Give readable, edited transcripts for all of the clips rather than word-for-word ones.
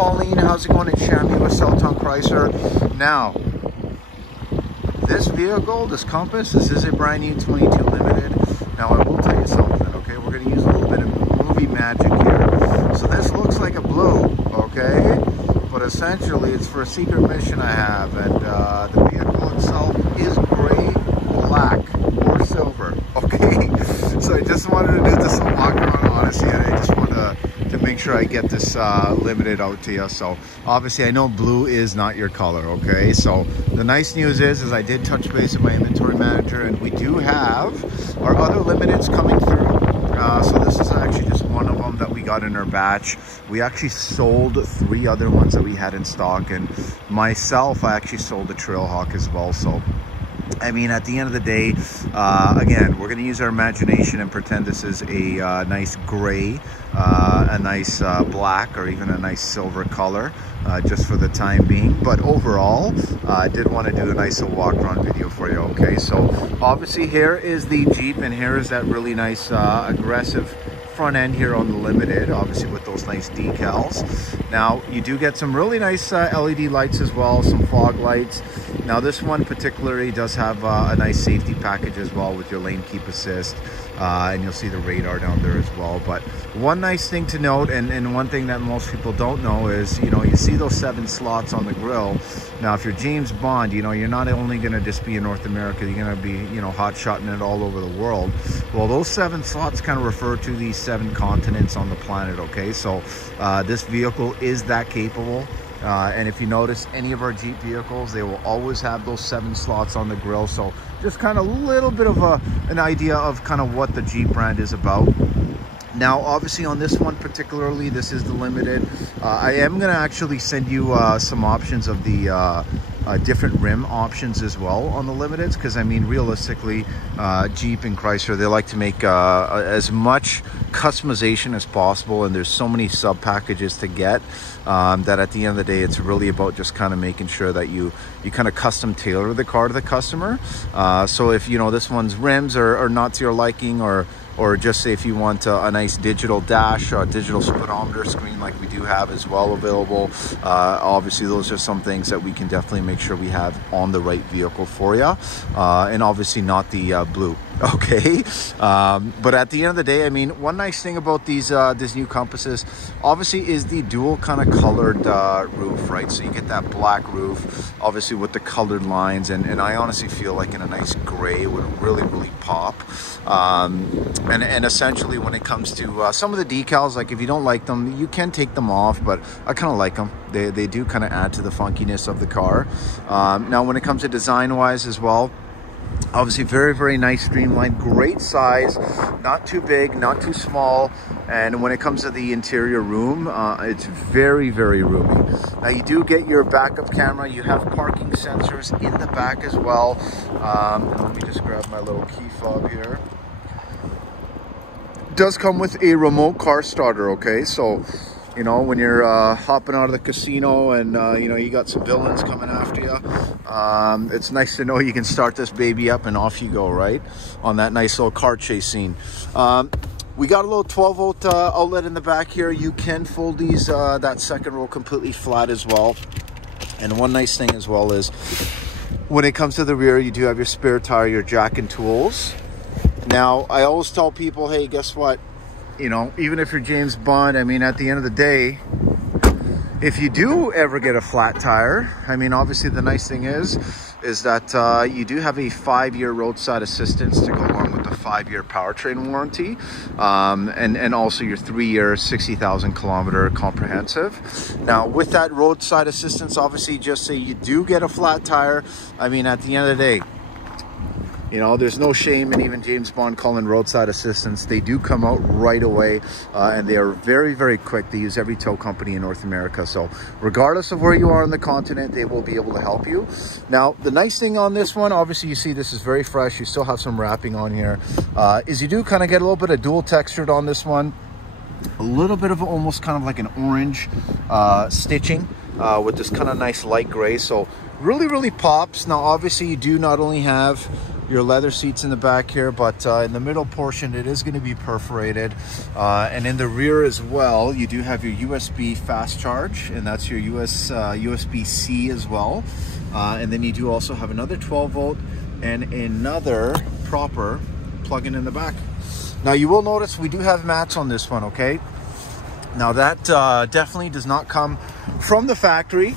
Pauline, how's it going? It's Shammi with Chrysler. Now, this vehicle, this Compass, this is a brand new 22 Limited. Now, I will tell you something, okay? We're going to use a little bit of movie magic here. So this looks like a blue, okay? But essentially, it's for a secret mission I have. And the vehicle itself is gray, black, or silver, okay? So I just wanted to do this walk around, honestly, and I just want to make sure I get this Limited out to you. So obviously I know blue is not your color, okay? So the nice news is I did touch base with my inventory manager, and we do have our other Limiteds coming through. So this is actually just one of them that we got in our batch. We actually sold 3 other ones that we had in stock, and myself, I actually sold a Trailhawk as well. So I mean, at the end of the day, again, we're going to use our imagination and pretend this is a nice gray, a nice black, or even a nice silver color, just for the time being. But overall, I did want to do a nice little walk around video for you, okay? So obviously here is the Jeep, and here is that really nice aggressive front end here on the Limited, obviously with those nice decals. Now you do get some really nice LED lights as well, some fog lights. Now this one particularly does have a nice safety package as well with your lane keep assist, and you'll see the radar down there as well. But one nice thing to note, and one thing that most people don't know, is, you know, you see those 7 slots on the grill. Now if you're James Bond, you know, you're not only going to just be in North America, you're going to be, you know, hot-shotting it all over the world. Well, those 7 slots kind of refer to these 7 continents on the planet, okay? So this vehicle is that capable. And if you notice any of our Jeep vehicles, they will always have those 7 slots on the grill. So just kind of a little bit of an idea of kind of what the Jeep brand is about. Now, obviously on this one particularly, this is the Limited. I am going to actually send you some options of the different rim options as well on the Limiteds, because I mean, realistically, Jeep and Chrysler, they like to make as much customization as possible, and there's so many sub packages to get that at the end of the day, it's really about just kind of making sure that you kind of custom tailor the car to the customer. So if, you know, this one's rims are not to your liking, or just say if you want a nice digital dash, a digital speedometer screen like we do have as well available, obviously those are some things that we can definitely make sure we have on the right vehicle for you, and obviously not the blue, okay? But at the end of the day, I mean, one nice thing about these new Compasses obviously is the dual kind of colored roof, right? So you get that black roof obviously with the colored lines, and I honestly feel like in a nice gray would really pop. And essentially when it comes to some of the decals, like if you don't like them, you can take them off, but I kind of like them. They do kind of add to the funkiness of the car. Now when it comes to design wise as well, obviously very nice, streamlined, great size, not too big, not too small. And when it comes to the interior room, it's very roomy. Now you do get your backup camera, you have parking sensors in the back as well. Let me just grab my little key fob here. It does come with a remote car starter, okay? So, you know, when you're hopping out of the casino and, you know, you got some villains coming after you, it's nice to know you can start this baby up and off you go, right? On that nice little car chase scene. We got a little 12-volt outlet in the back here. You can fold these, that second row completely flat as well. And one nice thing as well is when it comes to the rear, you do have your spare tire, your jack and tools. Now, I always tell people, hey, guess what? You know, even if you're James Bond, I mean, at the end of the day, if you do ever get a flat tire, I mean, obviously the nice thing is that you do have a 5-year roadside assistance to go along with the 5-year powertrain warranty, and also your 3-year 60,000 kilometer comprehensive. Now with that roadside assistance, obviously just say you do get a flat tire, I mean, at the end of the day, you know, there's no shame in even James Bond calling roadside assistance. They do come out right away, and they are very quick. They use every tow company in North America. So regardless of where you are on the continent, they will be able to help you. Now, the nice thing on this one, obviously you see this is very fresh. You still have some wrapping on here, is you do kind of get a little bit of dual textured on this one. A little bit of almost kind of like an orange stitching with this kind of nice light gray. So really pops. Now, obviously you do not only have your leather seats in the back here, but in the middle portion, it is going to be perforated. And in the rear as well, you do have your USB fast charge, and that's your USB-C as well. And then you do also have another 12 volt and another proper plug-in in the back. Now you will notice we do have mats on this one, okay? Now that definitely does not come from the factory,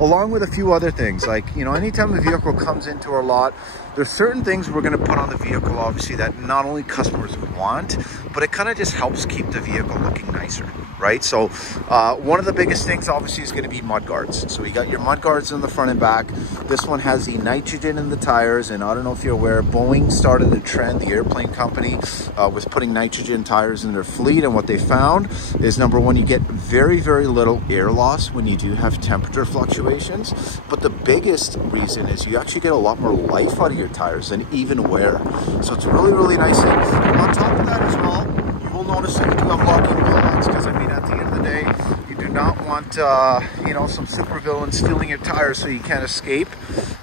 along with a few other things. Like, you know, anytime the vehicle comes into our lot, there's certain things we're going to put on the vehicle, obviously, that not only customers want, but it kind of just helps keep the vehicle looking nicer, right? So one of the biggest things, obviously, is going to be mud guards. So you got your mud guards in the front and back. This one has the nitrogen in the tires, and I don't know if you're aware, Boeing started the trend, the airplane company, with putting nitrogen tires in their fleet. And what they found is, number one, you get very, very little air loss when you do have temperature fluctuations. But the biggest reason is you actually get a lot more life out of your tires than even wear. So it's really, really nice thing. On top of that as well, you will notice that you do have locking wheel nuts, because I mean, at the end of the day, you do not want you know, some super villains stealing your tires so you can't escape.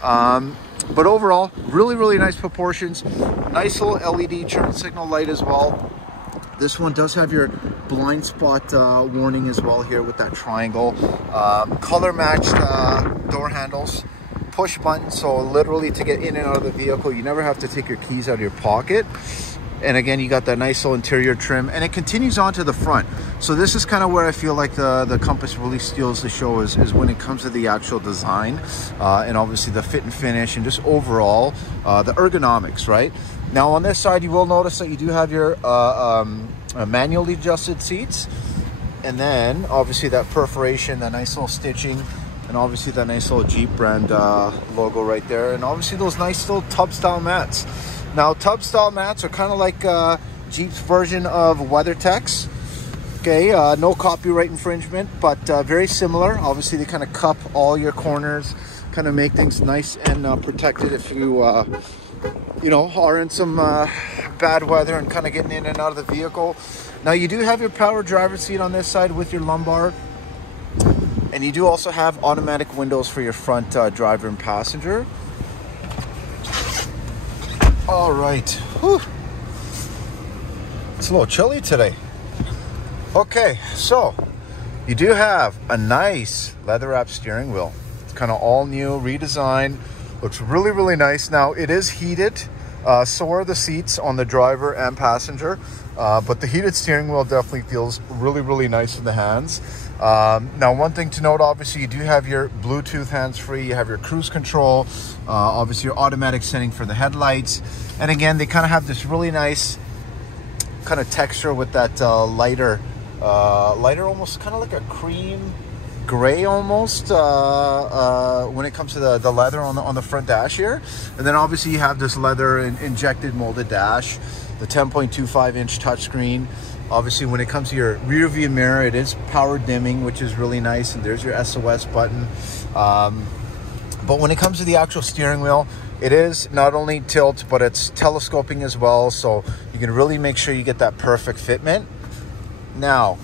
But overall, really, really nice proportions. Nice little LED turn signal light as well. This one does have your blind spot warning as well here with that triangle. Color matched door handles. Push button, so literally to get in and out of the vehicle, you never have to take your keys out of your pocket. And again, you got that nice little interior trim, and it continues on to the front. So this is kind of where I feel like the Compass really steals the show, is when it comes to the actual design, and obviously the fit and finish, and just overall the ergonomics, right? Now on this side, you will notice that you do have your manually adjusted seats, and then obviously that perforation, that nice little stitching, and obviously that nice little Jeep brand logo right there, and obviously those nice little tub style mats. Now tub style mats are kind of like Jeep's version of WeatherTech's. Okay, no copyright infringement, but very similar. Obviously they kind of cup all your corners, kind of make things nice and protected if you you know, are in some bad weather and kind of getting in and out of the vehicle. Now you do have your power driver's seat on this side with your lumbar. And you do also have automatic windows for your front driver and passenger. All right. Whew. It's a little chilly today. Okay, so you do have a nice leather wrap steering wheel. It's kind of all new, redesigned. Looks really, really nice. Now it is heated. So are the seats on the driver and passenger. But the heated steering wheel definitely feels really, really nice in the hands. Now, one thing to note, obviously, you do have your Bluetooth hands-free, you have your cruise control, obviously your automatic setting for the headlights. And again, they kind of have this really nice kind of texture with that lighter, almost kind of like a cream gray almost when it comes to the leather on the front dash here. And then obviously you have this leather injected molded dash, the 10.25 inch touchscreen. Obviously, when it comes to your rear view mirror, it is power dimming, which is really nice. And there's your SOS button. But when it comes to the actual steering wheel, it is not only tilt, but it's telescoping as well. So you can really make sure you get that perfect fitment. Now,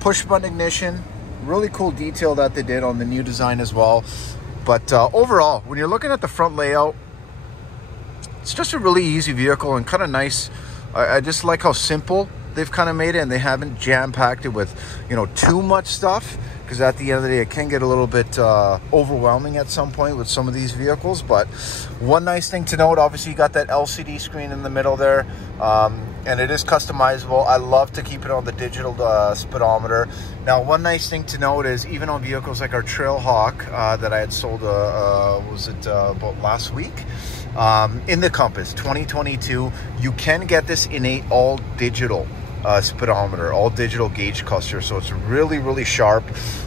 push button ignition, really cool detail that they did on the new design as well. But overall, when you're looking at the front layout, it's just a really easy vehicle and kind of nice. I just like how simple they've kind of made it, and they haven't jam-packed it with, you know, too much stuff, because at the end of the day it can get a little bit overwhelming at some point with some of these vehicles. But one nice thing to note, obviously you got that LCD screen in the middle there, and it is customizable. I love to keep it on the digital speedometer. Now, one nice thing to note is, even on vehicles like our Trailhawk that I had sold about last week, in the Compass 2022, you can get this in a all digital speedometer, all digital gauge cluster. So it's really, really sharp.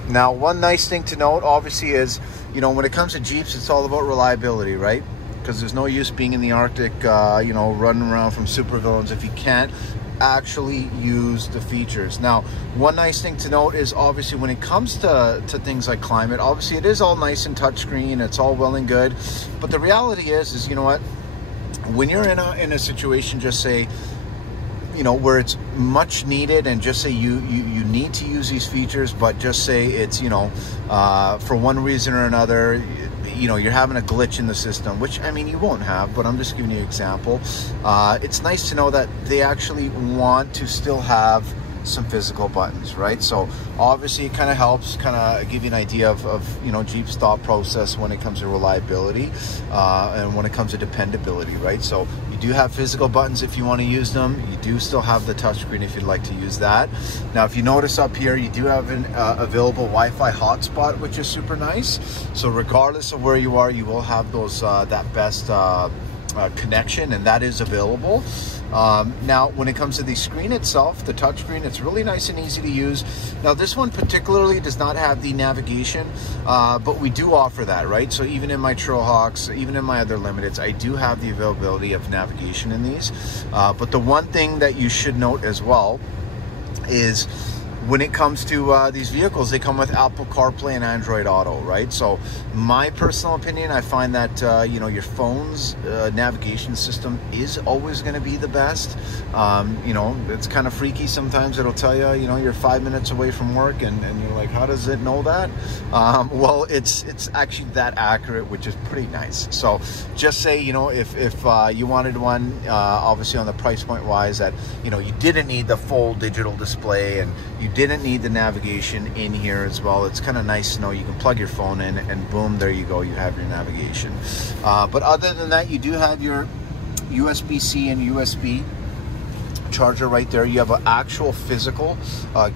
Now, one nice thing to note, obviously, is, you know, when it comes to Jeeps, it's all about reliability, right? Because there's no use being in the Arctic, you know, running around from supervillains if you can't actually use the features. Now, one nice thing to note is, obviously, when it comes to things like climate, obviously it is all nice and touchscreen, it's all well and good, but the reality is you know what, when you're in a situation, just say, you know, where it's much needed, and just say you need to use these features, but just say it's, you know, for one reason or another, you know, you're having a glitch in the system, which, I mean, you won't have, but I'm just giving you an example. It's nice to know that they actually want to still have some physical buttons, right? So obviously it kind of helps kind of give you an idea of you know, Jeep's thought process when it comes to reliability and when it comes to dependability, right? So you do have physical buttons if you want to use them. You do still have the touchscreen if you'd like to use that. Now, if you notice up here, you do have an available Wi-Fi hotspot, which is super nice. So regardless of where you are, you will have those that best connection, and that is available. Now, when it comes to the screen itself, the touch screen, it's really nice and easy to use. Now, this one particularly does not have the navigation, but we do offer that, right? So even in my Trailhawks, even in my other Limiteds, I do have the availability of navigation in these. But the one thing that you should note as well is when it comes to these vehicles, they come with Apple CarPlay and Android Auto, right? So my personal opinion, I find that, you know, your phone's navigation system is always going to be the best. You know, it's kind of freaky sometimes. It'll tell you, you know, you're 5 minutes away from work, and you're like, how does it know that? Well, it's actually that accurate, which is pretty nice. So just say, you know, if you wanted one, obviously on the price point wise, that, you know, you didn't need the full digital display and you didn't need the navigation in here as well, it's kind of nice to know you can plug your phone in and boom, there you go, you have your navigation. But other than that, you do have your USB-C and USB charger right there. You have an actual physical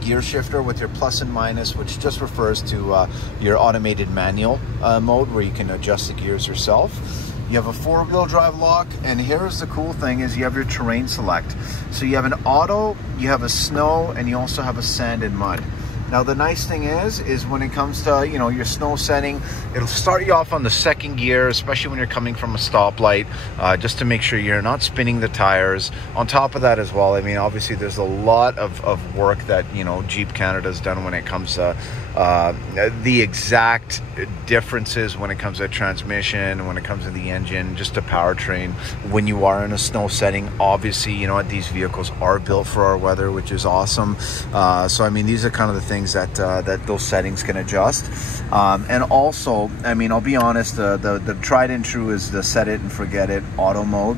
gear shifter with your plus and minus, which just refers to your automated manual mode, where you can adjust the gears yourself. You have a 4-wheel drive lock, and here's the cool thing is you have your terrain select. So you have an auto, you have a snow, and you also have a sand and mud. Now, the nice thing is when it comes to, you know, your snow setting, it'll start you off on the second gear, especially when you're coming from a stoplight, just to make sure you're not spinning the tires. On top of that as well, I mean, obviously there's a lot of work that, you know, Jeep Canada's done when it comes to the exact differences when it comes to transmission, when it comes to the engine, just the powertrain. When you are in a snow setting, obviously, you know what, these vehicles are built for our weather, which is awesome. So I mean, these are kind of the things that that those settings can adjust. And also, I mean, I'll be honest, the tried and true is the set it and forget it auto mode.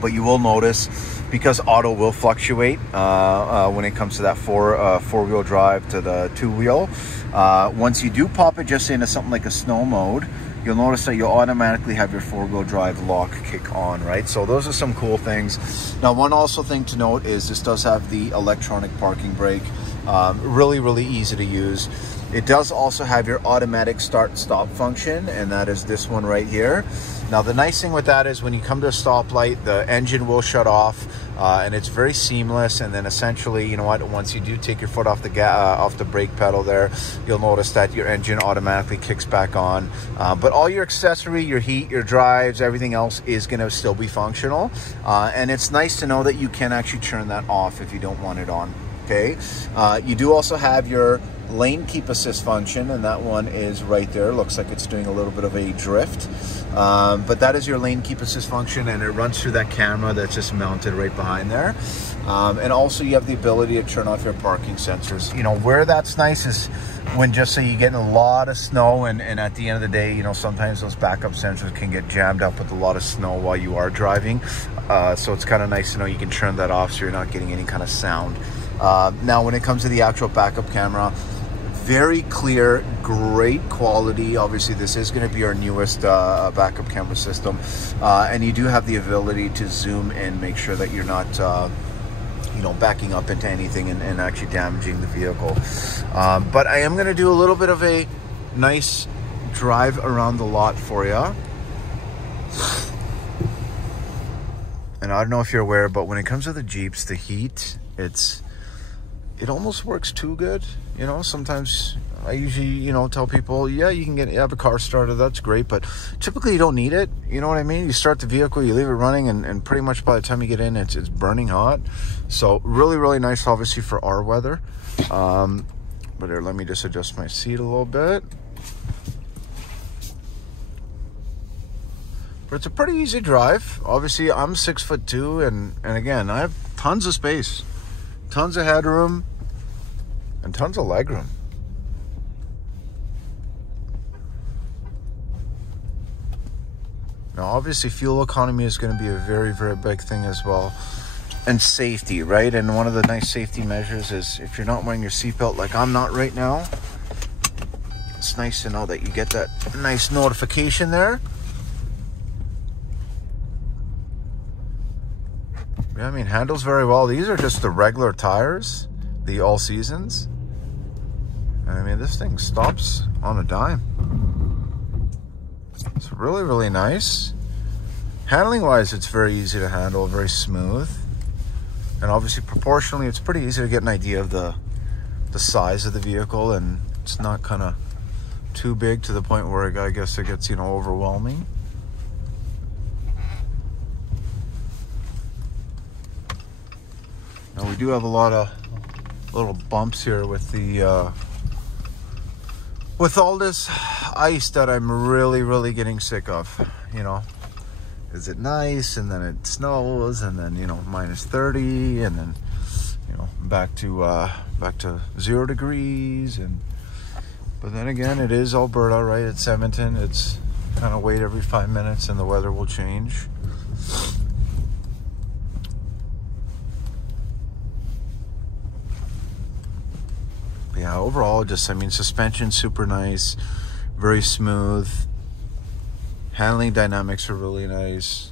But you will notice, because auto will fluctuate when it comes to that four-wheel drive to the two-wheel. Once you do pop it just into something like a snow mode, you'll notice that you'll automatically have your 4-wheel drive lock kick on, right? So those are some cool things. Now, one also thing to note is this does have the electronic parking brake. Really easy to use. It does also have your automatic start stop function, and that is this one right here. Now, the nice thing with that is when you come to a stoplight, the engine will shut off, and it's very seamless. And then essentially, you know what, once you do take your foot off the brake pedal there, you'll notice that your engine automatically kicks back on. But all your accessory, your heat, your drives, everything else is going to still be functional. And it's nice to know that you can actually turn that off if you don't want it on. Okay, you do also have your lane keep assist function, and that one is right there. Looks like it's doing a little bit of a drift, but that is your lane keep assist function, and it runs through that camera that's just mounted right behind there. And also you have the ability to turn off your parking sensors. You know, where that's nice is when just say you get a lot of snow, and at the end of the day, you know, sometimes those backup sensors can get jammed up with a lot of snow while you are driving. So it's kind of nice to know you can turn that off so you're not getting any kind of sound. Now, when it comes to the actual backup camera, very clear, great quality. Obviously, this is going to be our newest backup camera system, and you do have the ability to zoom and make sure that you're not you know, backing up into anything and actually damaging the vehicle. But I am going to do a little bit of a nice drive around the lot for you. And I don't know if you're aware, but when it comes to the Jeeps, the heat, it almost works too good. You know, sometimes I usually, you know, tell people, yeah, you can have a car started, that's great, but typically you don't need it. You know what I mean? You start the vehicle, you leave it running, and pretty much by the time you get in, it's burning hot. So really nice, obviously, for our weather. But here, let me just adjust my seat a little bit. But it's a pretty easy drive. Obviously, I'm 6'2", and again, I have tons of space. Tons of headroom and tons of legroom. Now, obviously, fuel economy is going to be a very, very big thing as well. And safety, right? And one of the nice safety measures is if you're not wearing your seatbelt like I'm not right now, it's nice to know that you get that nice notification there. Yeah, I mean, handles very well. These are just the regular tires, the all seasons. I mean, this thing stops on a dime. It's really, really nice. Handling wise, it's very easy to handle, very smooth. And obviously proportionally, it's pretty easy to get an idea of the size of the vehicle, and it's not kind of too big to the point where I guess it gets, you know, overwhelming. Now we do have a lot of little bumps here with the with all this ice that I'm really getting sick of. You know, is it nice and then it snows and then, you know, minus 30 and then, you know, back to 0 degrees. And but then again, it is Alberta, right? It's Edmonton. It's kind of wait every 5 minutes and the weather will change. Yeah, overall, just, I mean, suspension super nice, very smooth. Handling dynamics are really nice.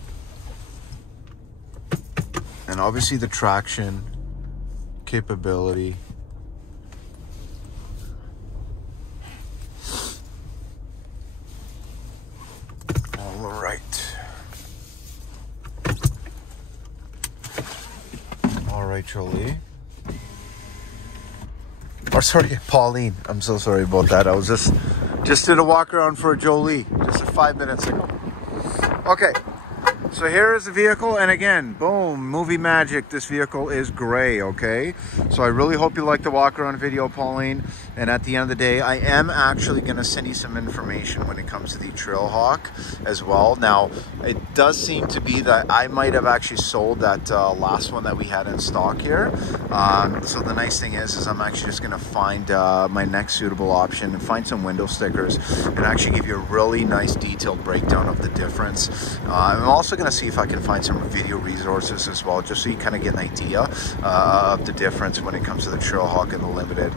And obviously the traction capability. All right. All right, Jolie. Or sorry, Pauline. I'm so sorry about that. I was just did a walk around for a Jolie just 5 minutes ago. Okay, so here is the vehicle, and again, boom, movie magic. This vehicle is gray, okay? So I really hope you like the walk around video, Pauline. And at the end of the day, I am actually going to send you some information when it comes to the Trailhawk as well. Now, it does seem to be that I might have actually sold that last one that we had in stock here. So the nice thing is I'm actually just going to find my next suitable option and find some window stickers and actually give you a really nice detailed breakdown of the difference. I'm also going to see if I can find some video resources as well, just so you kind of get an idea of the difference when it comes to the Trailhawk and the Limited.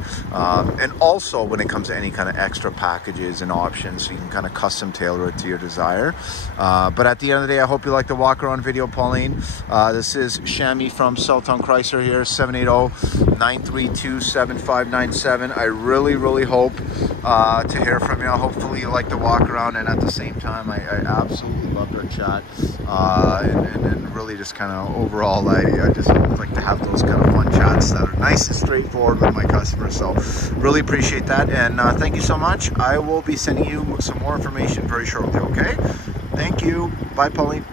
And also when it comes to any kind of extra packages and options, so you can kind of custom tailor it to your desire. But at the end of the day, I hope you like the walk around video, Pauline. This is Shammi from Southtown Chrysler here, 780-932-7597. I really hope to hear from you. Hopefully you like the walk around, and at the same time, I absolutely loved our chat. And really just kind of overall, I just like to have those kind of fun chats that are nice and straightforward with my customers. So really appreciate that, and thank you so much. I will be sending you some more information very shortly, okay? Thank you. Bye, Pauline.